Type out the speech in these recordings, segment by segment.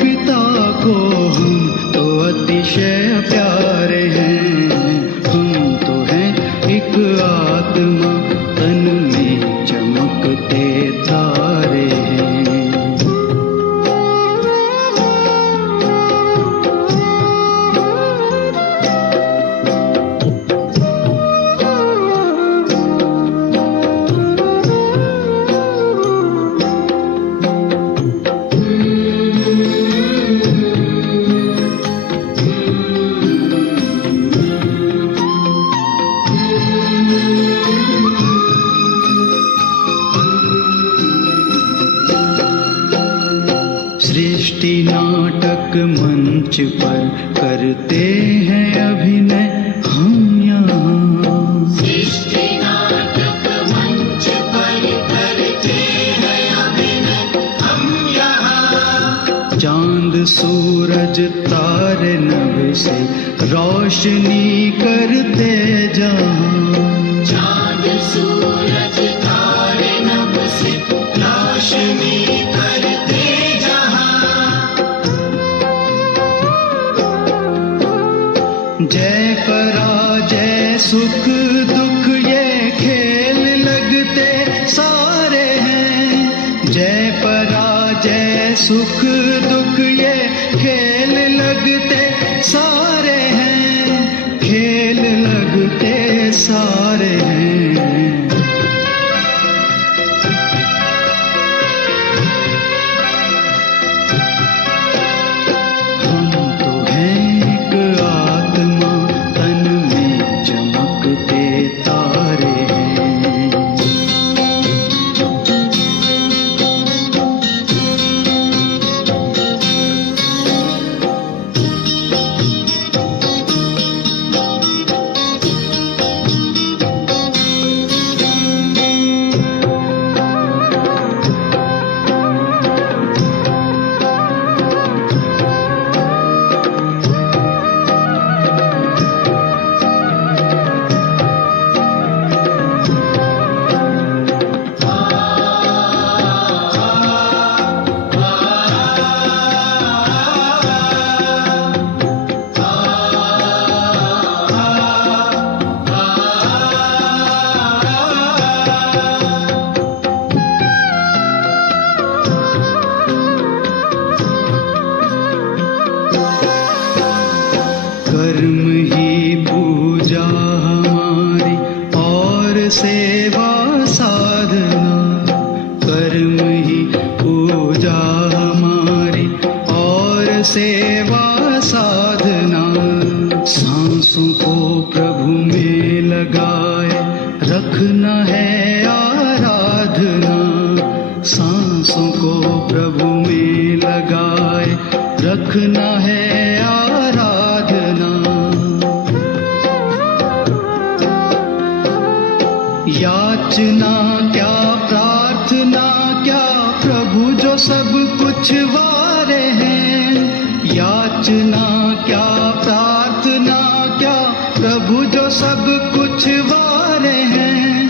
पिता को हम तो अतिशय प्यारे हैं। हम तो हैं एक आत्मा, तन में चमकते तारे हैं। सृष्टि नाटक मंच पर करते हैं अभिनय हम यहाँ। सृष्टि नाटक मंच पर करते हैं अभिनय हम यहाँ। चांद सूरज तारे नभ से रोशनी करते जहाँ। चांद सूरज तारे नभ से रोशनी करते जय पराजय सुख दुख ये खेल लगते सारे हैं। जय पराजय सुख दुख ये खेल लगते सारे हैं। खेल लगते सारे हैं। कर्म ही पूजा हमारी और सेवा साधना। कर्म ही पूजा हमारी और सेवा साधना। सांसों को प्रभु में लगाए रखना है आराधना। सांसों को प्रभु में लगाए रखना है याचना क्या प्रार्थना क्या प्रभु जो सब कुछ वारे हैं। याचना क्या प्रार्थना क्या प्रभु जो सब कुछ वारे हैं।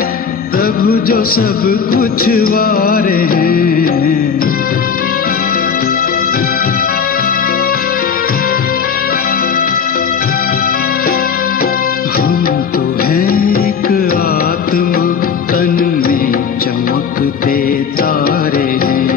प्रभु जो सब कुछ वारे हैं। हम तो हैं एक आत्मा, तन में चमकते तारे हैं।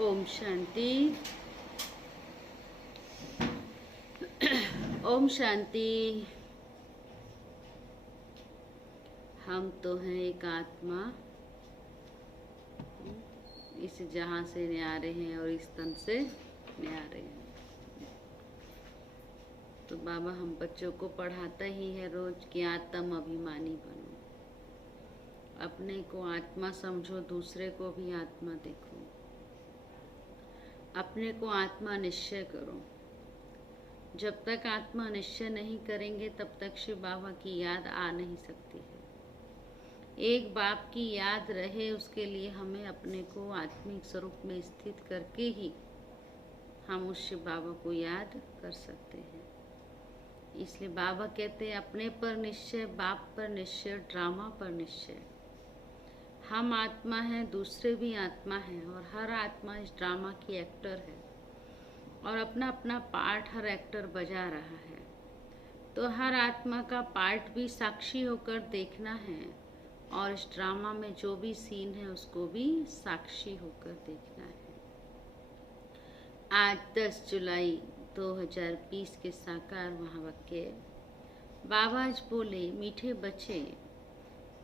ओम शांति। ओम शांति। हम तो हैं एक आत्मा, इस जहां से न्यारे हैं और इस तन से न्यारे हैं। तो बाबा हम बच्चों को पढ़ाता ही है रोज कि आत्म अभिमानी बनो, अपने को आत्मा समझो, दूसरे को भी आत्मा देखो, अपने को आत्मा निश्चय करो। जब तक आत्मा निश्चय नहीं करेंगे तब तक शिव बाबा की याद आ नहीं सकती है। एक बाप की याद रहे उसके लिए हमें अपने को आत्मिक स्वरूप में स्थित करके ही हम उस शिव बाबा को याद कर सकते हैं। इसलिए बाबा कहते हैं अपने पर निश्चय, बाप पर निश्चय, ड्रामा पर निश्चय। हम आत्मा हैं, दूसरे भी आत्मा हैं और हर आत्मा इस ड्रामा की एक्टर है और अपना अपना पार्ट हर एक्टर बजा रहा है। तो हर आत्मा का पार्ट भी साक्षी होकर देखना है और इस ड्रामा में जो भी सीन है उसको भी साक्षी होकर देखना है। आज 10 जुलाई 2020 के साकार महावाक्य बाबा आज बोले, मीठे बच्चे,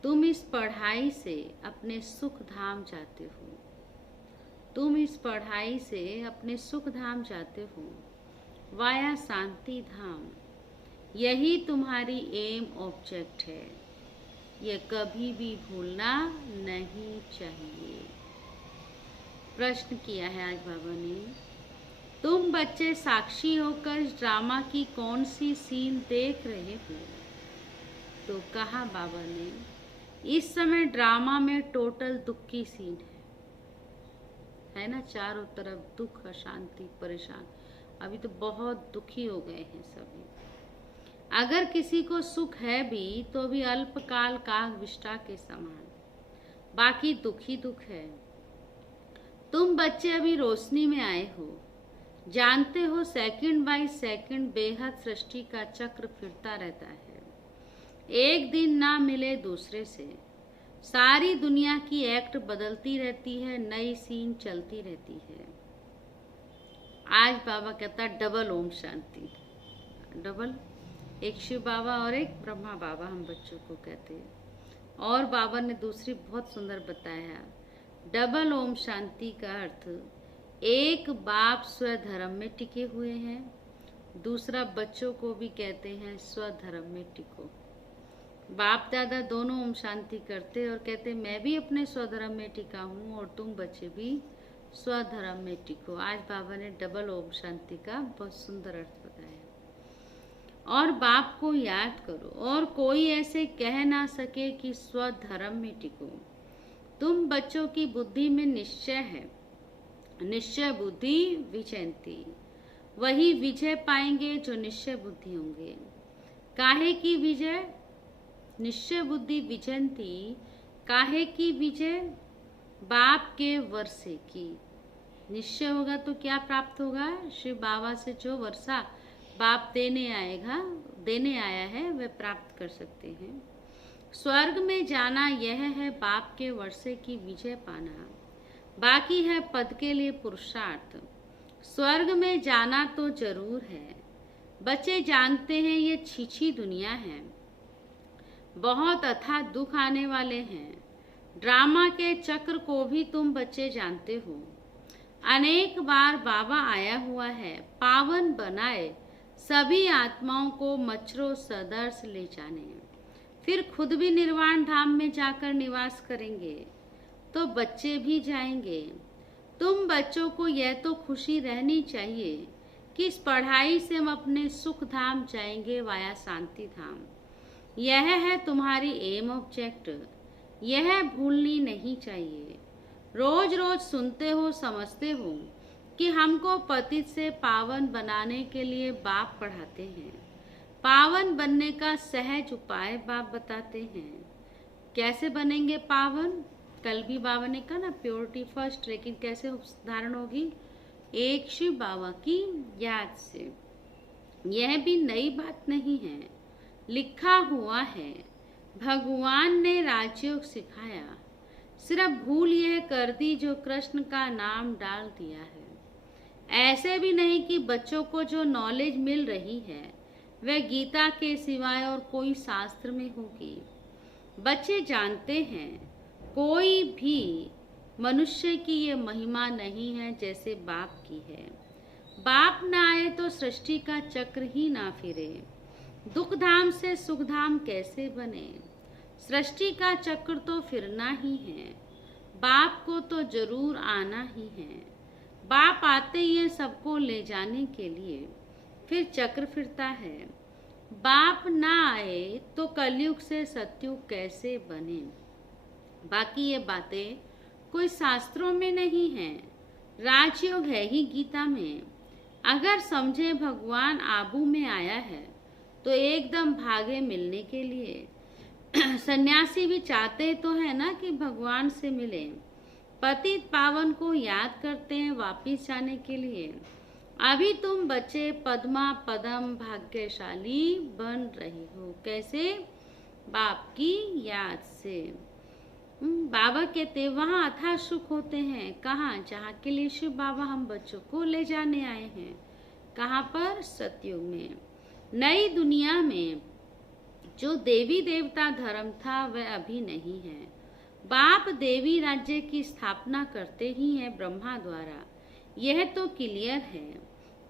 तुम इस पढ़ाई से अपने सुख धाम जाते हो। तुम इस पढ़ाई से अपने सुख धाम जाते हो, वाया शांति धाम। यही तुम्हारी एम ऑब्जेक्ट है। ये कभी भी भूलना नहीं चाहिए। प्रश्न किया है आज बाबा ने, तुम बच्चे साक्षी होकर इस ड्रामा की कौन सी सीन देख रहे हो? तो कहा बाबा ने, इस समय ड्रामा में टोटल दुख की सीन है ना। चारों तरफ दुख, अशांति, परेशान। अभी तो बहुत दुखी हो गए हैं सभी। अगर किसी को सुख है भी तो भी अल्पकाल काग विष्टा के समान, बाकी दुख ही दुख है। तुम बच्चे अभी रोशनी में आए हो, जानते हो सेकंड बाय सेकंड बेहद सृष्टि का चक्र फिरता रहता है। एक दिन ना मिले दूसरे से, सारी दुनिया की एक्ट बदलती रहती है, नई सीन चलती रहती है। आज बाबा कहता डबल ओम शांति। डबल, एक शिव बाबा और एक ब्रह्मा बाबा हम बच्चों को कहते हैं। और बाबा ने दूसरी बहुत सुंदर बताया, डबल ओम शांति का अर्थ, एक बाप स्वधर्म में टिके हुए हैं, दूसरा बच्चों को भी कहते हैं स्वधर्म में टिको। बाप दादा दोनों ओम शांति करते और कहते मैं भी अपने स्वधर्म में टिका हूँ और तुम बच्चे भी स्वधर्म में टिको। आज बाबा ने डबल ओम शांति का बहुत सुंदर अर्थ बताया। और बाप को याद करो और कोई ऐसे कह ना सके कि स्वधर्म में टिको। तुम बच्चों की बुद्धि में निश्चय है, निश्चय बुद्धि विजयंती। वही विजय पाएंगे जो निश्चय बुद्धि होंगे। काहे की विजय? निश्चय बुद्धि विजयंती। काहे की विजय? बाप के वर्षे की। निश्चय होगा तो क्या प्राप्त होगा? शिव बाबा से जो वर्षा बाप देने आया है वह प्राप्त कर सकते हैं। स्वर्ग में जाना यह है बाप के वर्षे की विजय पाना, बाकी है पद के लिए पुरुषार्थ। स्वर्ग में जाना तो जरूर है। बच्चे जानते हैं ये छीछी दुनिया है, बहुत अथाह दुख आने वाले हैं। ड्रामा के चक्र को भी तुम बच्चे जानते हो। अनेक बार बाबा आया हुआ है पावन बनाए सभी आत्माओं को मच्छरों सदर्श ले जाने, फिर खुद भी निर्वाण धाम में जाकर निवास करेंगे तो बच्चे भी जाएंगे। तुम बच्चों को यह तो खुशी रहनी चाहिए कि इस पढ़ाई से हम अपने सुख धाम जाएंगे वाया शांति धाम। यह है तुम्हारी एम ऑब्जेक्ट, यह भूलनी नहीं चाहिए। रोज रोज सुनते हो, समझते हो कि हमको पतित से पावन बनाने के लिए बाप पढ़ाते हैं। पावन बनने का सहज उपाय बाप बताते हैं। कैसे बनेंगे पावन? कल भी बाबा ने कहा ना, प्योरिटी फर्स्ट, लेकिन कैसे धारण होगी? एक शिव बाबा की याद से। यह भी नई बात नहीं है, लिखा हुआ है। भगवान ने राजयोग सिखाया, सिर्फ भूल यह कर दी जो कृष्ण का नाम डाल दिया है। ऐसे भी नहीं कि बच्चों को जो नॉलेज मिल रही है वह गीता के सिवाय और कोई शास्त्र में होगी। बच्चे जानते हैं कोई भी मनुष्य की ये महिमा नहीं है जैसे बाप की है। बाप ना आए तो सृष्टि का चक्र ही ना फिरे। दुख धाम से सुख धाम कैसे बने? सृष्टि का चक्र तो फिरना ही है। बाप को तो जरूर आना ही है। बाप आते ही हैं सबको ले जाने के लिए। फिर चक्र फिरता है। बाप ना आए तो कलयुग से सतयुग कैसे बने। बाकी ये बातें कोई शास्त्रों में नहीं है, राजयोग है ही गीता में। अगर समझे भगवान आबू में आया है तो एकदम भागे मिलने के लिए। सन्यासी भी चाहते तो है ना कि भगवान से मिले। पतित पावन को याद करते हैं वापिस जाने के लिए। अभी तुम बच्चे पद्मा पदम भाग्यशाली बन रही हो। कैसे? बाप की याद से। बाबा कहते वहाँ अथाह सुख होते हैं। कहाँ? जहाँ के लिए शिव बाबा हम बच्चों को ले जाने आए हैं। कहाँ पर? सतयुग में। नई दुनिया में जो देवी देवता धर्म था वह अभी नहीं है। बाप देवी राज्य की स्थापना करते ही हैं ब्रह्मा द्वारा। यह तो क्लियर है।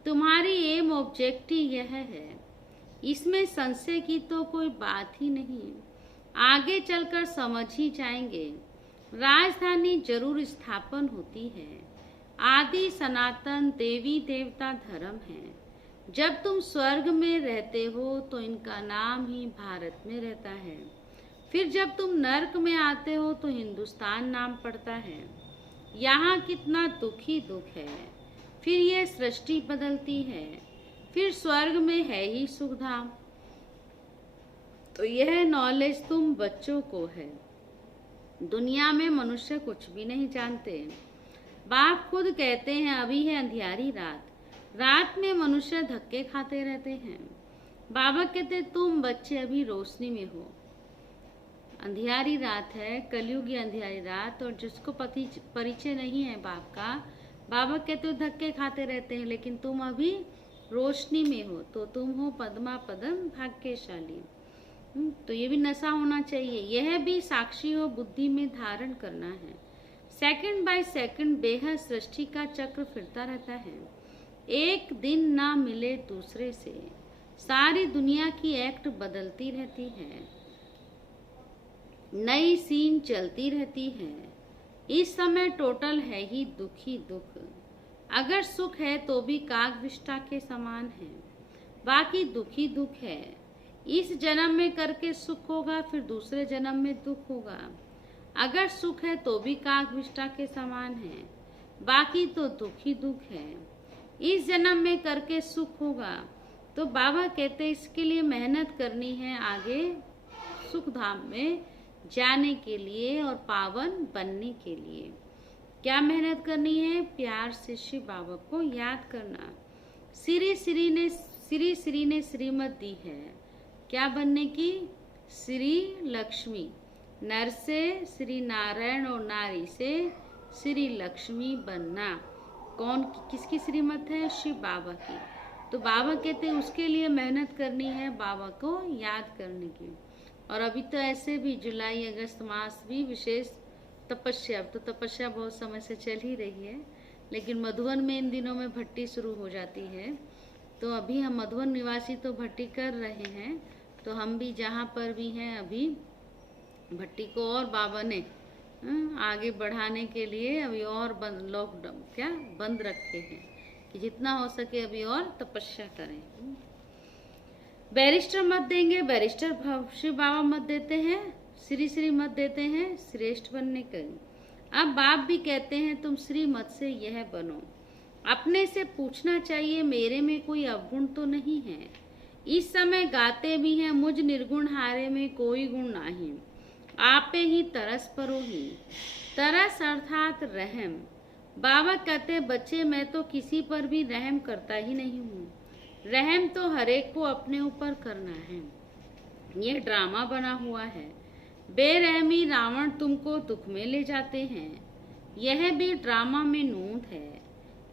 तुम्हारी एम ऑब्जेक्टिव यह है, इसमें संशय की तो कोई बात ही नहीं। आगे चलकर समझ ही जाएंगे। राजधानी जरूर स्थापन होती है। आदि सनातन देवी देवता धर्म है। जब तुम स्वर्ग में रहते हो तो इनका नाम ही भारत में रहता है। फिर जब तुम नर्क में आते हो तो हिंदुस्तान नाम पड़ता है। यहाँ कितना दुख ही दुख है। फिर ये सृष्टि बदलती है। फिर स्वर्ग में है ही सुखधाम। तो यह नॉलेज तुम बच्चों को है। दुनिया में मनुष्य कुछ भी नहीं जानते। बाप खुद कहते हैं अभी है अंधियारी रात। रात में मनुष्य धक्के खाते रहते हैं। बाबा कहते तुम बच्चे अभी रोशनी में हो। अंधियारी रात है, कलयुगी अंधियारी रात। और जिसको परिचय नहीं है बाप का, बाबा कहते धक्के खाते रहते हैं, लेकिन तुम अभी रोशनी में हो। तो तुम हो पद्मा पदम भाग्यशाली। तो ये भी नशा होना चाहिए। यह भी साक्षी हो बुद्धि में धारण करना है। सेकंड बाय सेकंड बेहद सृष्टि का चक्र फिरता रहता है। एक दिन ना मिले दूसरे से। सारी दुनिया की एक्ट बदलती रहती है। नई सीन चलती रहती है। इस समय टोटल है ही दुख ही दुख। अगर सुख है तो भी काग विष्ठा के समान है। बाकी दुख ही दुख है। इस जन्म में करके सुख होगा, फिर दूसरे जन्म में दुख होगा। अगर सुख है तो भी काग विष्ठा के समान है। बाकी तो दुख ही दुख है। इस जन्म में करके सुख होगा। तो बाबा कहते इसके लिए मेहनत करनी है आगे सुख धाम में जाने के लिए और पावन बनने के लिए। क्या मेहनत करनी है? प्यार से शिव बाबा को याद करना। श्री श्री ने श्रीमत दी है। क्या बनने की? श्री लक्ष्मी। नर से श्री नारायण और नारी से श्री लक्ष्मी बनना। कौन किसकी श्रीमत है? शिव बाबा की। तो बाबा कहते हैं उसके लिए मेहनत करनी है, बाबा को याद करने की। और अभी तो ऐसे भी जुलाई अगस्त मास भी विशेष तपस्या, अब तो तपस्या बहुत समय से चल ही रही है, लेकिन मधुबन में इन दिनों में भट्टी शुरू हो जाती है। तो अभी हम मधुबन निवासी तो भट्टी कर रहे हैं, तो हम भी जहाँ पर भी हैं अभी भट्टी को और बाबा ने आगे बढ़ाने के लिए अभी और लॉकडाउन बंद रखे हैं कि जितना हो सके अभी और तपस्या करें। बैरिस्टर मत देंगे, बैरिस्टर शिव बाबा मत देते हैं, श्री श्री मत देते हैं श्रेष्ठ बनने का। अब बाप भी कहते हैं तुम श्री मत से यह बनो। अपने से पूछना चाहिए मेरे में कोई अवगुण तो नहीं है। इस समय गाते भी हैं मुझ निर्गुण हारे में कोई गुण नहीं। आपे ही तरस परो ही। तरस अर्थात रहम। बाबा कहते बच्चे मैं तो किसी पर भी रहम करता ही नहीं हूँ। रहम तो हरेक को अपने ऊपर करना है। ये ड्रामा बना हुआ है। बेरहमी रावण तुमको दुख में ले जाते हैं। यह भी ड्रामा में नूंद है।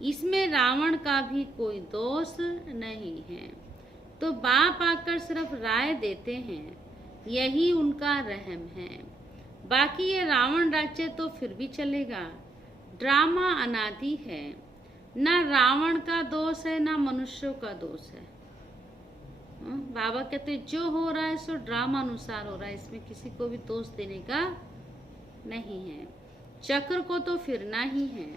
इसमें रावण का भी कोई दोष नहीं है। तो बाप आकर सिर्फ राय देते हैं, यही उनका रहम है। बाकी ये रावण राज्य तो फिर भी चलेगा। ड्रामा अनादि है। ना रावण का दोष है ना मनुष्यों का दोष है। बाबा कहते जो हो रहा है सो ड्रामा अनुसार हो रहा है, इसमें किसी को भी दोष देने का नहीं है। चक्र को तो फिरना ही है।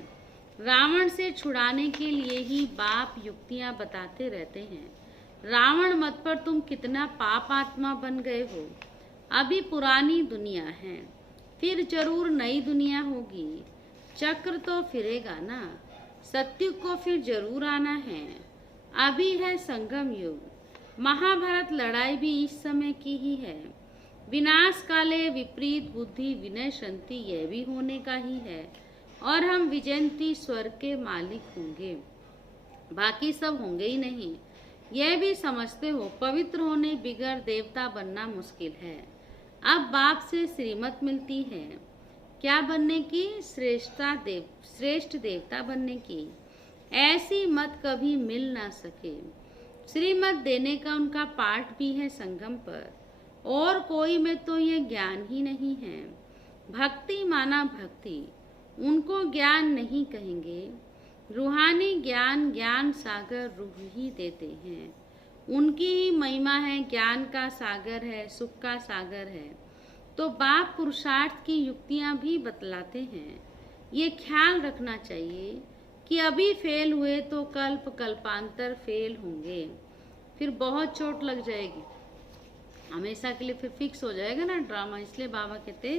रावण से छुड़ाने के लिए ही बाप युक्तियां बताते रहते हैं। रावण मत पर तुम कितना पाप आत्मा बन गए हो। अभी पुरानी दुनिया है, फिर जरूर नई दुनिया होगी। चक्र तो फिरेगा ना। सत्युग को फिर जरूर आना है। अभी है संगम युग। महाभारत लड़ाई भी इस समय की ही है। विनाश काले विपरीत बुद्धि विनय शांति, यह भी होने का ही है। और हम विजयंती स्वर्ग के मालिक होंगे, बाकी सब होंगे ही नहीं। यह भी समझते हो पवित्र होने बिगड़ देवता बनना मुश्किल है। अब बाप से श्रीमत मिलती है, क्या बनने की? श्रेष्ठ देवता बनने की। ऐसी मत कभी मिल ना सके। श्रीमत देने का उनका पाठ भी है संगम पर, और कोई में तो ये ज्ञान ही नहीं है। भक्ति माना भक्ति, उनको ज्ञान नहीं कहेंगे। रूहानी ज्ञान ज्ञान सागर रूह ही देते हैं। उनकी ही महिमा है, ज्ञान का सागर है, सुख का सागर है। तो बाप पुरुषार्थ की युक्तियां भी बतलाते हैं। ये ख्याल रखना चाहिए कि अभी फेल हुए तो कल्पांतर फेल होंगे, फिर बहुत चोट लग जाएगी, हमेशा के लिए फिर फिक्स हो जाएगा ना ड्रामा। इसलिए बाबा कहते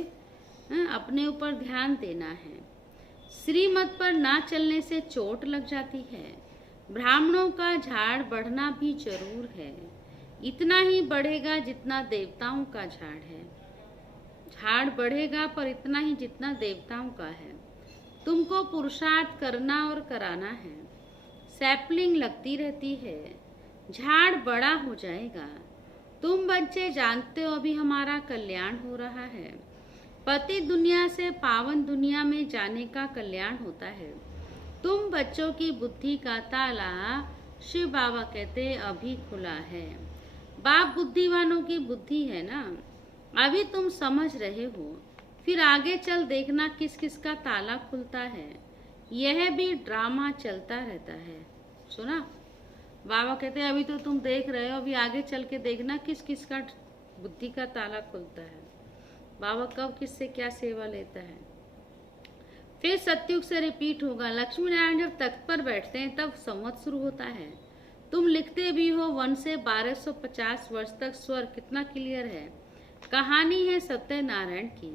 अपने ऊपर ध्यान देना है। श्रीमत पर ना चलने से चोट लग जाती है। ब्राह्मणों का झाड़ बढ़ना भी जरूर है, इतना ही बढ़ेगा जितना देवताओं का झाड़ है। झाड़ बढ़ेगा पर इतना ही जितना देवताओं का है। तुमको पुरुषार्थ करना और कराना है। सैपलिंग लगती रहती है, झाड़ बड़ा हो जाएगा। तुम बच्चे जानते हो अभी हमारा कल्याण हो रहा है। पति दुनिया से पावन दुनिया में जाने का कल्याण होता है। तुम बच्चों की बुद्धि का ताला शिव बाबा कहते अभी खुला है। बाप बुद्धिवानों की बुद्धि है ना, अभी तुम समझ रहे हो, फिर आगे चल देखना किस किस का ताला खुलता है। यह भी ड्रामा चलता रहता है। सुना? बाबा कहते हैं अभी तो तुम देख रहे हो, अभी आगे चल के देखना किस किस का बुद्धि का ताला खुलता है। बाबा कब किससे क्या सेवा लेता है। फिर सत्युग से रिपीट होगा। लक्ष्मी नारायण जब तख्त पर बैठते हैं तब संवत शुरू होता है। तुम लिखते भी हो 1 से 1250 वर्ष तक। स्वर कितना क्लियर है। कहानी है सत्यनारायण की,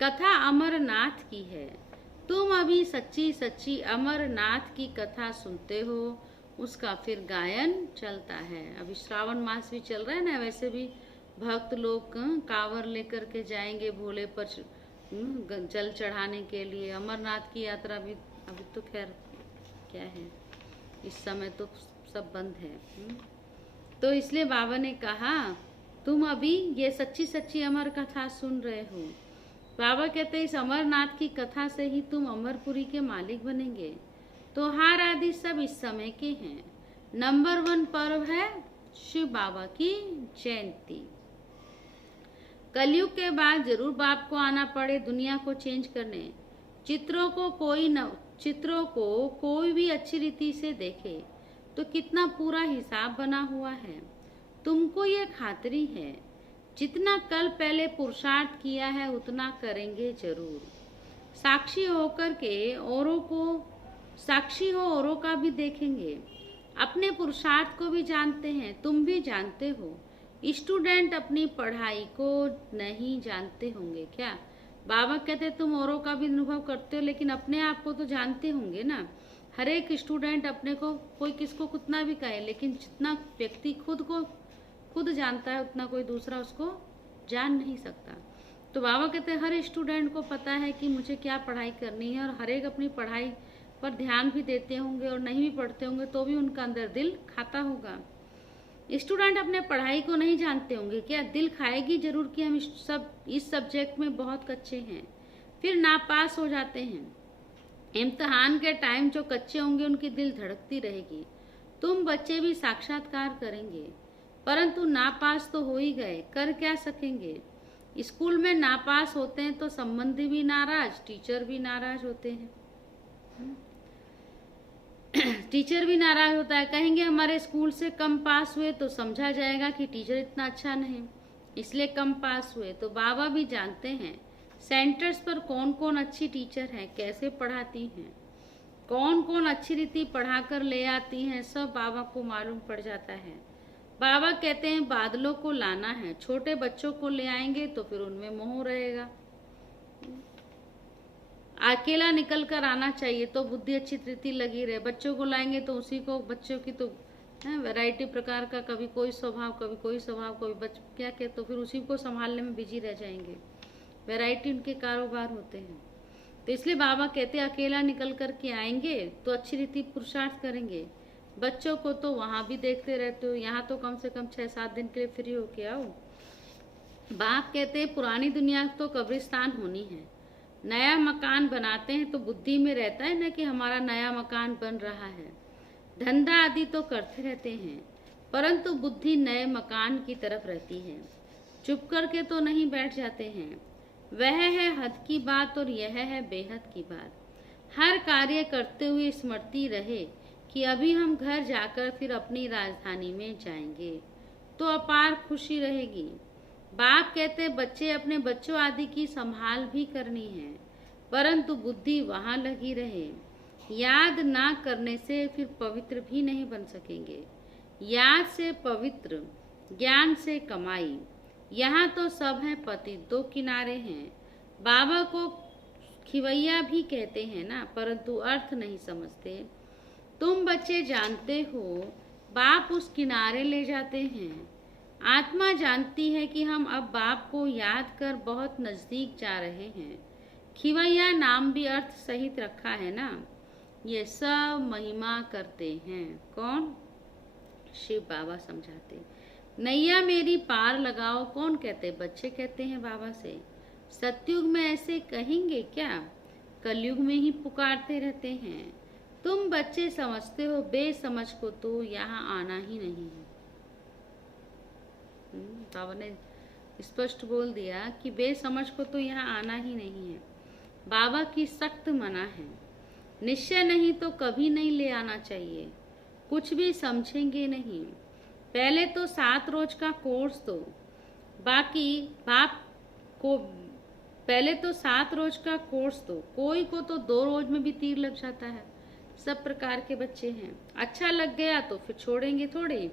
कथा अमरनाथ की है। तुम अभी सच्ची सच्ची अमरनाथ की कथा सुनते हो, उसका फिर गायन चलता है। अभी श्रावण मास भी चल रहा है ना, वैसे भी भक्त लोग कांवर लेकर के जाएंगे भोले पर जल चढ़ाने के लिए। अमरनाथ की यात्रा भी अभी तो खैर क्या है, इस समय तो सब बंद है। तो इसलिए बाबा ने कहा तुम अभी ये सच्ची सच्ची अमर कथा सुन रहे हो। बाबा कहते इस अमरनाथ की कथा से ही तुम अमरपुरी के मालिक बनेंगे। तो हार आदि सब इस समय के हैं। नंबर 1 पर्व है शिव बाबा की जयंती। कलयुग के बाद जरूर बाप को आना पड़े दुनिया को चेंज करने। चित्रों को कोई भी अच्छी रीति से देखे तो कितना पूरा हिसाब बना हुआ है। तुमको ये खातरी है, जितना कल पहले पुरुषार्थ किया है उतना करेंगे जरूर। साक्षी होकर के साक्षी हो औरों का भी देखेंगे। अपने पुरुषार्थ को भी जानते हैं, तुम भी जानते हो। स्टूडेंट अपनी पढ़ाई को नहीं जानते होंगे क्या? बाबा कहते तुम औरों का भी अनुभव करते हो, लेकिन अपने आप को तो जानते होंगे ना। हर एक स्टूडेंट अपने को, कोई किसको कितना भी कहे, लेकिन जितना व्यक्ति खुद जानता है उतना कोई दूसरा उसको जान नहीं सकता। तो बाबा कहते हैं हर स्टूडेंट को पता है कि मुझे क्या पढ़ाई करनी है, और हर एक अपनी पढ़ाई पर ध्यान भी देते होंगे, और नहीं भी पढ़ते होंगे तो भी उनका अंदर दिल खाता होगा। स्टूडेंट अपने पढ़ाई को नहीं जानते होंगे क्या? दिल खाएगी जरूर कि हम इस सब्जेक्ट में बहुत कच्चे हैं, फिर नापास हो जाते हैं। इम्तिहान के टाइम जो कच्चे होंगे उनकी दिल धड़कती रहेगी। तुम बच्चे भी साक्षात्कार करेंगे, परंतु नापास तो हो ही गए, कर क्या सकेंगे। स्कूल में नापास होते हैं तो संबंधी भी नाराज, टीचर भी नाराज होते हैं। टीचर भी नाराज होता है, कहेंगे हमारे स्कूल से कम पास हुए तो समझा जाएगा कि टीचर इतना अच्छा नहीं, इसलिए कम पास हुए। तो बाबा भी जानते हैं सेंटर्स पर कौन कौन अच्छी टीचर हैं, कैसे पढ़ाती हैं। कौन कौन अच्छी रीति पढ़ाकर ले आती हैं, सब बाबा को मालूम पड़ जाता है। बाबा कहते हैं बादलों को लाना है, छोटे बच्चों को ले आएंगे तो फिर उनमें मोह रहेगा। अकेला निकल कर आना चाहिए तो बुद्धि अच्छी रीति लगी रहे। बच्चों को लाएंगे तो उसी को, बच्चों की तो वैरायटी प्रकार का, कभी कोई स्वभाव कभी कोई स्वभाव, कभी बच्चे क्या कहते, तो फिर उसी को संभालने में बिजी रह जाएंगे। वैरायटी उनके कारोबार होते हैं। तो इसलिए बाबा कहते हैं अकेला निकल कर के आएंगे तो अच्छी रीति पुरुषार्थ करेंगे। बच्चों को तो वहां भी देखते रहते हो, यहाँ तो कम से कम 6-7 दिन के लिए फ्री होके आओ। बाप कहते हैं पुरानी दुनिया तो कब्रिस्तान होनी है। नया मकान बनाते हैं तो बुद्धि में रहता है ना कि हमारा नया मकान बन रहा है। धंधा आदि तो करते रहते हैं, परंतु बुद्धि नए मकान की तरफ रहती है। चुप करके तो नहीं बैठ जाते हैं। वह है हद की बात और यह है बेहद की बात। हर कार्य करते हुए स्मृति रहे कि अभी हम घर जाकर फिर अपनी राजधानी में जाएंगे तो अपार खुशी रहेगी। बाप कहते बच्चे अपने बच्चों आदि की संभाल भी करनी है, परंतु बुद्धि वहां लगी रहे। याद ना करने से फिर पवित्र भी नहीं बन सकेंगे। याद से पवित्र, ज्ञान से कमाई, यहाँ तो सब है पति, दो किनारे हैं। बाबा को खिवैया भी कहते हैं ना, परंतु अर्थ नहीं समझते। तुम बच्चे जानते हो बाप उस किनारे ले जाते हैं। आत्मा जानती है कि हम अब बाप को याद कर बहुत नजदीक जा रहे हैं। खिवैया नाम भी अर्थ सहित रखा है ना। ये सब महिमा करते हैं। कौन? शिव बाबा समझाते। नैया मेरी पार लगाओ कौन कहते? बच्चे कहते हैं बाबा से। सतयुग में ऐसे कहेंगे क्या? कलयुग में ही पुकारते रहते हैं। तुम बच्चे समझते हो बेसमझ को तो यहाँ आना ही नहीं है। बाबा ने स्पष्ट बोल दिया कि बेसमझ को तो यहाँ आना ही नहीं है। बाबा की सख्त मना है। निश्चय नहीं तो कभी नहीं ले आना चाहिए। कुछ भी समझेंगे नहीं। पहले तो 7 रोज का कोर्स दो, बाकी बाप को पहले तो 7 रोज का कोर्स दो। कोई को तो 2 रोज में भी तीर लग जाता है। सब प्रकार के बच्चे हैं। अच्छा लग गया तो फिर छोड़ेंगे थोड़ी,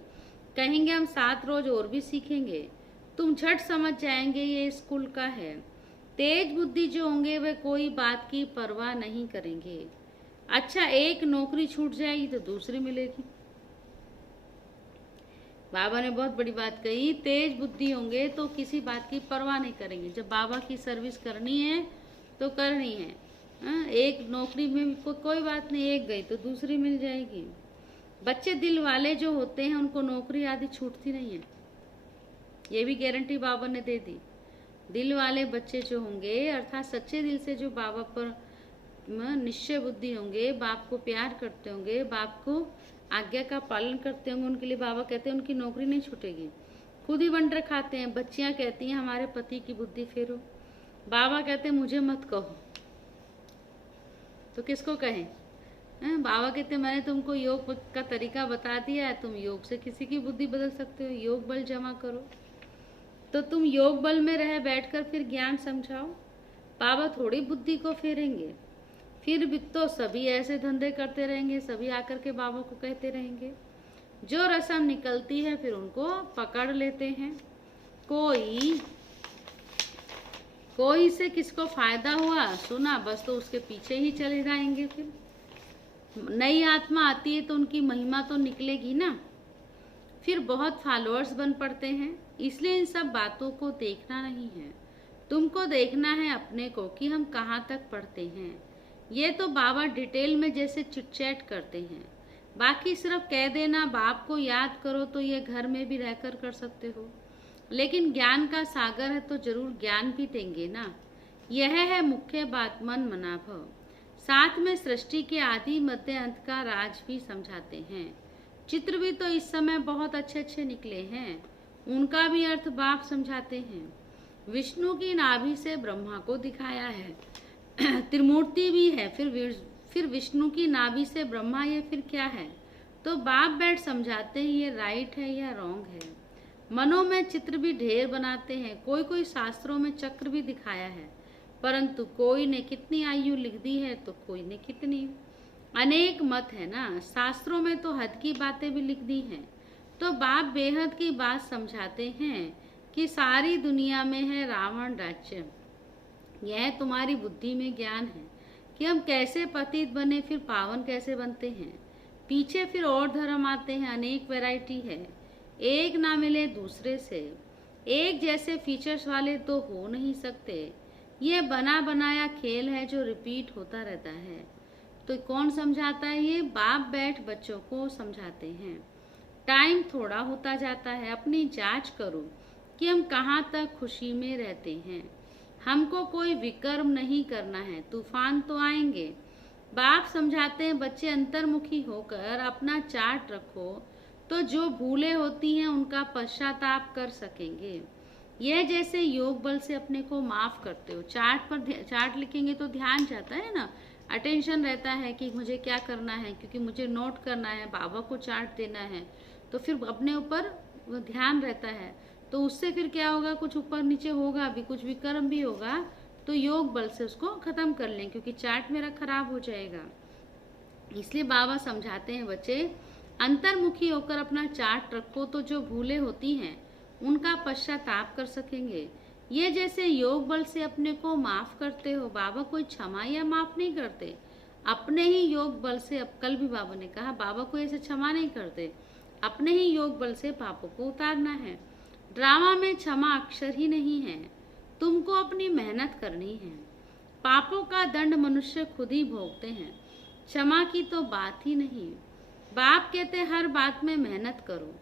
कहेंगे हम 7 रोज और भी सीखेंगे। तुम झट समझ जाएंगे ये स्कूल का है। तेज बुद्धि जो होंगे वे कोई बात की परवाह नहीं करेंगे। अच्छा एक नौकरी छूट जाएगी तो दूसरी मिलेगी। बाबा ने बहुत बड़ी बात कही। तेज बुद्धि होंगे तो किसी बात की परवाह नहीं करेंगे। जब बाबा की सर्विस करनी है तो करनी है। एक नौकरी में कोई बात नहीं, एक गई तो दूसरी मिल जाएगी। बच्चे दिल वाले जो होते हैं उनको नौकरी आदि छूटती नहीं है। ये भी गारंटी बाबा ने दे दी। दिल वाले बच्चे जो होंगे अर्थात सच्चे दिल से जो बाबा पर निश्चय बुद्धि होंगे, बाप को प्यार करते होंगे, बाप को आज्ञा का पालन करते होंगे, उनके लिए बाबा कहते हैं उनकी नौकरी नहीं छूटेगी। खुद ही वंडर खाते हैं। बच्चियां कहती हैं हमारे पति की बुद्धि फेरो। बाबा कहते हैं मुझे मत कहो तो किसको कहें? बाबा कहते हैं मैंने तुमको योग का तरीका बता दिया है, तुम योग से किसी की बुद्धि बदल सकते हो। योग बल जमा करो। तो तुम योग बल में रह बैठकर फिर ज्ञान समझाओ। बाबा थोड़ी बुद्धि को फेरेंगे। फिर भी तो सभी ऐसे धंधे करते रहेंगे, सभी आकर के बाबा को कहते रहेंगे। जो रस्म निकलती है फिर उनको पकड़ लेते हैं। कोई से किसको फायदा हुआ सुना बस तो उसके पीछे ही चले जाएंगे। फिर नई आत्मा आती है तो उनकी महिमा तो निकलेगी ना। फिर बहुत फॉलोअर्स बन पड़ते हैं। इसलिए इन सब बातों को देखना नहीं है। तुमको देखना है अपने को कि हम कहाँ तक पढ़ते हैं। ये तो बाबा डिटेल में जैसे चिटचैट करते हैं। बाकी सिर्फ कह देना बाप को याद करो तो ये घर में भी रहकर कर सकते हो। लेकिन ज्ञान का सागर है तो जरूर ज्ञान भी देंगे ना। यह है मुख्य बात, मन मना भव। साथ में सृष्टि के आदि मध्य अंत का राज भी समझाते हैं। चित्र भी तो इस समय बहुत अच्छे अच्छे निकले हैं, उनका भी अर्थ बाप समझाते हैं। विष्णु की नाभि से ब्रह्मा को दिखाया है। त्रिमूर्ति भी है, फिर विष्णु की नाभि से ब्रह्मा, ये फिर क्या है? तो बाप बैठ समझाते हैं ये राइट है या रॉन्ग है। मनों में चित्र भी ढेर बनाते हैं। कोई शास्त्रों में चक्र भी दिखाया है, परंतु कोई ने कितनी आयु लिख दी है तो कोई ने कितनी। अनेक मत है ना, शास्त्रों में तो हद की बातें भी लिख दी हैं। तो बाप बेहद की बात समझाते हैं कि सारी दुनिया में है रावण राज्य। यह तुम्हारी बुद्धि में ज्ञान है कि हम कैसे पतित बने, फिर पावन कैसे बनते हैं। पीछे फिर और धर्म आते हैं, अनेक वैरायटी है, एक ना मिले दूसरे से। एक जैसे फीचर्स वाले तो हो नहीं सकते। ये बना बनाया खेल है जो रिपीट होता रहता है। तो कौन समझाता है? ये बाप बैठ बच्चों को समझाते हैं। टाइम थोड़ा होता जाता है, अपनी जांच करो कि हम कहाँ तक खुशी में रहते हैं। हमको कोई विकर्म नहीं करना है, तूफान तो आएंगे। बाप समझाते हैं बच्चे अंतर्मुखी होकर अपना चार्ट रखो, तो जो भूलें होती हैं उनका पश्चाताप कर सकेंगे। यह जैसे योग बल से अपने को माफ करते हो। चार्ट लिखेंगे तो ध्यान जाता है ना, अटेंशन रहता है कि मुझे क्या करना है, क्योंकि मुझे नोट करना है, बाबा को चार्ट देना है, तो फिर अपने ऊपर ध्यान रहता है। तो उससे फिर क्या होगा, कुछ ऊपर नीचे होगा भी, कुछ विकर्म भी होगा, तो योग बल से उसको खत्म कर लें, क्योंकि चार्ट मेरा खराब हो जाएगा। इसलिए बाबा समझाते हैं बच्चे अंतर्मुखी होकर अपना चार्ट रखो, तो जो भूलें होती हैं उनका पश्चाताप कर सकेंगे। ये जैसे योग बल से अपने को माफ करते हो। बाबा कोई क्षमा या माफ नहीं करते, अपने ही योग बल से। अब कल भी बाबा ने कहा बाबा कोई ऐसे क्षमा नहीं करते, अपने ही योग बल से पापों को उतारना है। ड्रामा में क्षमा अक्षर ही नहीं है, तुमको अपनी मेहनत करनी है। पापों का दंड मनुष्य खुद ही भोगते हैं, क्षमा की तो बात ही नहीं। बाप कहते हर बात में मेहनत करो।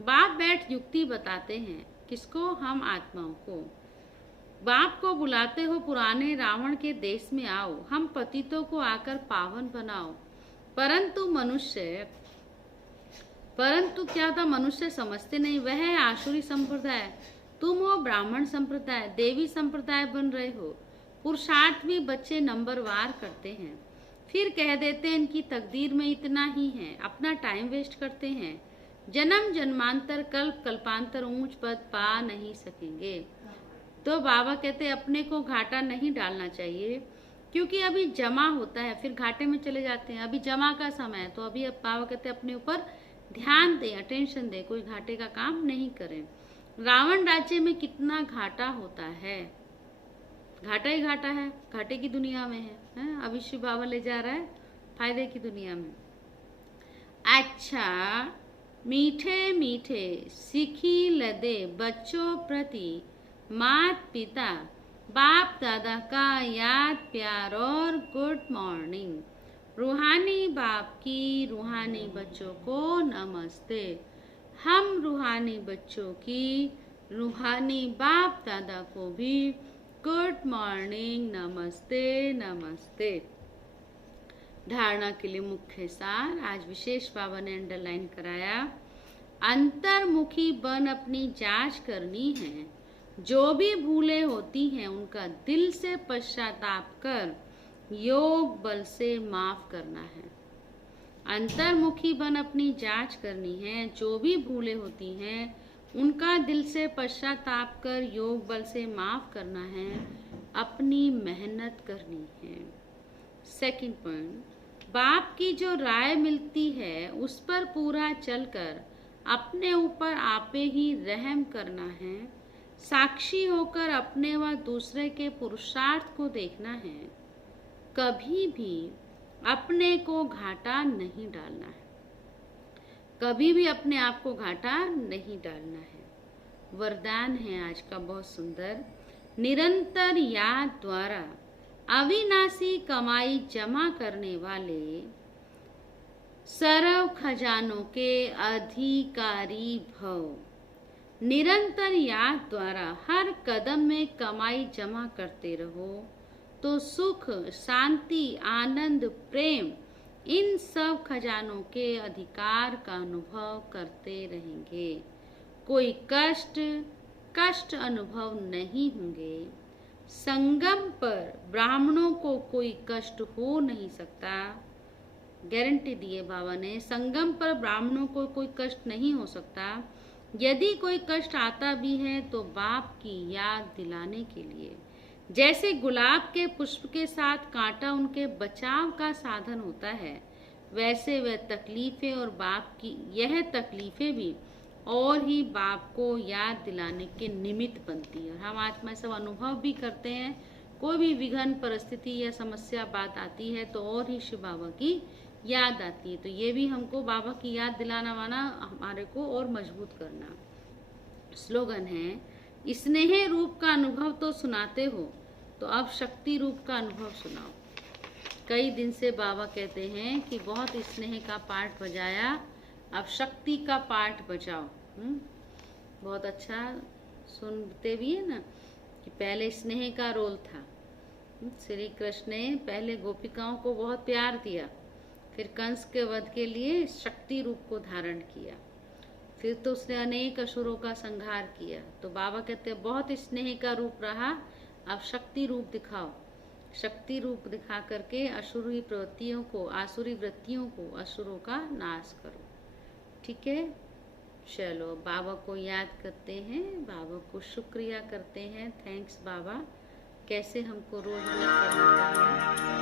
बाप बैठ युक्ति बताते हैं, किसको? हम आत्माओं को। बाप को बुलाते हो पुराने रावण के देश में आओ, हम पतितों को आकर पावन बनाओ। परंतु क्या था, मनुष्य समझते नहीं। वह है आसुरी संप्रदाय, तुम हो ब्राह्मण संप्रदाय, देवी संप्रदाय बन रहे हो। पुरुषार्थ भी बच्चे नंबरवार करते हैं, फिर कह देते हैं इनकी तकदीर में इतना ही है, अपना टाइम वेस्ट करते हैं। जन्म जन्मांतर कल्प कल्पांतर ऊंच पद पा नहीं सकेंगे। तो बाबा कहते अपने को घाटा नहीं डालना चाहिए, क्योंकि अभी जमा होता है, फिर घाटे में चले जाते हैं। अभी जमा का समय है, तो अभी अब बाबा कहते अपने ऊपर ध्यान दें, अटेंशन दें, कोई घाटे का काम नहीं करें। रावण राज्य में कितना घाटा होता है, घाटा ही घाटा है, घाटे की दुनिया में है। अभी शिव बाबा ले जा रहा है फायदे की दुनिया में। अच्छा, मीठे मीठे सीखी लदे बच्चों प्रति मात पिता बाप दादा का याद प्यार और गुड मॉर्निंग। रूहानी बाप की रूहानी बच्चों को नमस्ते। हम रूहानी बच्चों की रूहानी बाप दादा को भी गुड मॉर्निंग, नमस्ते नमस्ते। धारणा के लिए मुख्य सार आज विशेष बाबा ने अंडरलाइन कराया। अंतर्मुखी बन अपनी जांच करनी है, जो भी भूलें होती हैं उनका दिल से पश्चाताप कर योग बल से माफ करना है। अंतर्मुखी बन अपनी जांच करनी है, जो भी भूलें होती हैं उनका दिल से पश्चाताप कर योग बल से माफ करना है, अपनी मेहनत करनी है। सेकंड पॉइंट, बाप की जो राय मिलती है उस पर पूरा चलकर अपने ऊपर आपे ही रहम करना है। साक्षी होकर अपने व दूसरे के पुरुषार्थ को देखना है। कभी भी अपने को घाटा नहीं डालना है, कभी भी अपने आप को घाटा नहीं डालना है। वरदान है आज का बहुत सुंदर। निरंतर याद द्वारा अविनाशी कमाई जमा करने वाले सर्व खजानों के अधिकारी भव। निरंतर याद द्वारा हर कदम में कमाई जमा करते रहो, तो सुख, शांति, आनंद, प्रेम, इन सब खजानों के अधिकार का अनुभव करते रहेंगे। कोई कष्ट अनुभव नहीं होंगे। संगम पर ब्राह्मणों को कोई कष्ट हो नहीं सकता। गारंटी दिए बाबा ने, संगम पर ब्राह्मणों को कोई कष्ट नहीं हो सकता। यदि कोई कष्ट आता भी है तो बाप की याद दिलाने के लिए। जैसे गुलाब के पुष्प के साथ कांटा उनके बचाव का साधन होता है, वैसे वह तकलीफें और बाप की यह तकलीफें भी और ही बाप को याद दिलाने के निमित्त बनती है। और हम आत्मा सब अनुभव भी करते हैं, कोई भी विघ्न परिस्थिति या समस्या बात आती है तो और ही शिव बाबा की याद आती है। तो ये भी हमको बाबा की याद दिलाना वाना हमारे को और मजबूत करना। स्लोगन है, स्नेह रूप का अनुभव तो सुनाते हो, तो अब शक्ति रूप का अनुभव सुनाओ। कई दिन से बाबा कहते हैं कि बहुत स्नेह का पाठ बजाया, अब शक्ति का पाठ बजाओ। बहुत अच्छा सुनते भी है ना कि पहले स्नेह का रोल था। श्री कृष्ण ने पहले गोपिकाओं को बहुत प्यार दिया, फिर कंस के वध के लिए शक्ति रूप को धारण किया, फिर तो उसने अनेक असुरों का संहार किया। तो बाबा कहते हैं बहुत स्नेह का रूप रहा, अब शक्ति रूप दिखाओ। शक्ति रूप दिखा करके असुरी प्रवृत्तियों को, आसुरी वृत्तियों को, असुरों का नाश करो। ठीक है, चलो बाबा को याद करते हैं, बाबा को शुक्रिया करते हैं। थैंक्स बाबा, कैसे हमको रोज रोज करना चाहिए।